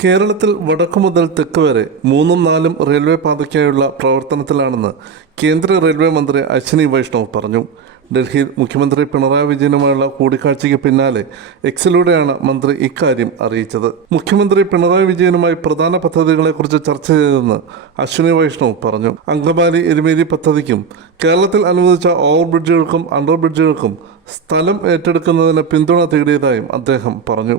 കേരളത്തിൽ വടക്കു മുതൽ തെക്ക് വരെ മൂന്നും നാലും റെയിൽവേ പാതയ്ക്കായുള്ള പ്രവർത്തനത്തിലാണെന്ന് കേന്ദ്ര റെയിൽവേ മന്ത്രി അശ്വിനി വൈഷ്ണവ് പറഞ്ഞു. ഡൽഹിയിൽ മുഖ്യമന്ത്രി പിണറായി വിജയനുമായുള്ള കൂടിക്കാഴ്ചയ്ക്ക് പിന്നാലെ എക്സിലൂടെയാണ് മന്ത്രി ഇക്കാര്യം അറിയിച്ചത്. മുഖ്യമന്ത്രി പിണറായി വിജയനുമായി പ്രധാന പദ്ധതികളെക്കുറിച്ച് ചർച്ച ചെയ്തെന്ന് അശ്വിനി വൈഷ്ണവ് പറഞ്ഞു. അങ്കമാലി എരുമേലി പദ്ധതിക്കും കേരളത്തിൽ അനുവദിച്ച ഓവർ ബ്രിഡ്ജുകൾക്കും അണ്ടർ ബ്രിഡ്ജുകൾക്കും സ്ഥലം ഏറ്റെടുക്കുന്നതിന് പിന്തുണ തേടിയതായും അദ്ദേഹം പറഞ്ഞു.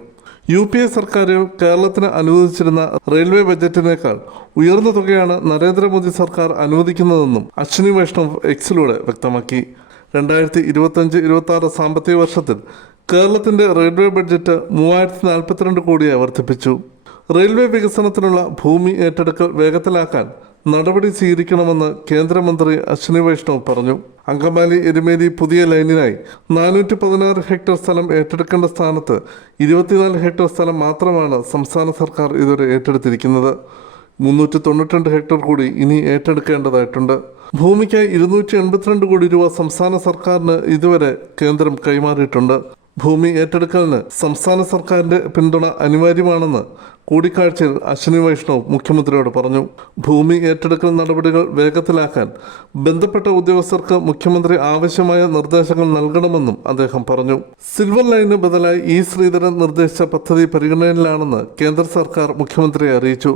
യു പി എ സർക്കാർ കേരളത്തിന് അനുവദിച്ചിരുന്ന റെയിൽവേ ബജറ്റിനേക്കാൾ ഉയർന്ന തുകയാണ് നരേന്ദ്രമോദി സർക്കാർ അനുവദിക്കുന്നതെന്നും അശ്വിനി വൈഷ്ണവ് എക്സിലൂടെ വ്യക്തമാക്കി. രണ്ടായിരത്തി ഇരുപത്തഞ്ച് ഇരുപത്തി ആറ് സാമ്പത്തിക വർഷത്തിൽ കേരളത്തിന്റെ റെയിൽവേ ബഡ്ജറ്റ് മൂവായിരത്തി നാൽപ്പത്തിരണ്ട് കോടിയായി വർദ്ധിപ്പിച്ചു. റെയിൽവേ വികസനത്തിനുള്ള ഭൂമി ഏറ്റെടുക്കൽ വേഗത്തിലാക്കാൻ നടപടി സ്വീകരിക്കണമെന്ന് കേന്ദ്രമന്ത്രി അശ്വിനി വൈഷ്ണവ് പറഞ്ഞു. അങ്കമാലി എരുമേലി പുതിയ ലൈനിനായി നാനൂറ്റി പതിനാറ് ഹെക്ടർ സ്ഥലം ഏറ്റെടുക്കേണ്ട സ്ഥാനത്ത് ഇരുപത്തിനാല് ഹെക്ടർ സ്ഥലം മാത്രമാണ് സംസ്ഥാന സർക്കാർ ഇതുവരെ ഏറ്റെടുത്തിരിക്കുന്നത്. മുന്നൂറ്റി തൊണ്ണൂറ്റിരണ്ട് ഹെക്ടർ കൂടി ഇനി ഏറ്റെടുക്കേണ്ടതായിട്ടുണ്ട്. ഭൂമിക്കായി ഇരുന്നൂറ്റി എൺപത്തിരണ്ട് കോടി രൂപ സംസ്ഥാന സർക്കാരിന് ഇതുവരെ കേന്ദ്രം കൈമാറിയിട്ടുണ്ട്. ഭൂമി ഏറ്റെടുക്കലിന് സംസ്ഥാന സർക്കാരിന്റെ പിന്തുണ അനിവാര്യമാണെന്ന് കൂടിക്കാഴ്ചയിൽ അശ്വിനി വൈഷ്ണവ് മുഖ്യമന്ത്രിയോട് പറഞ്ഞു. ഭൂമി ഏറ്റെടുക്കൽ നടപടികൾ വേഗത്തിലാക്കാൻ ബന്ധപ്പെട്ട ഉദ്യോഗസ്ഥർക്ക് മുഖ്യമന്ത്രി ആവശ്യമായ നിർദ്ദേശങ്ങൾ നൽകണമെന്നും അദ്ദേഹം പറഞ്ഞു. സിൽവർ ലൈന് ബദലായി ഇ ശ്രീധരൻ നിർദ്ദേശിച്ച പദ്ധതി പരിഗണനയിലാണെന്ന് കേന്ദ്ര സർക്കാർ മുഖ്യമന്ത്രിയെ അറിയിച്ചു.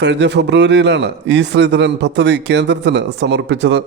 കഴിഞ്ഞ ഫെബ്രുവരിയിലാണ് ഇ ശ്രീധരൻ പദ്ധതി കേന്ദ്രത്തിന് സമർപ്പിച്ചത്.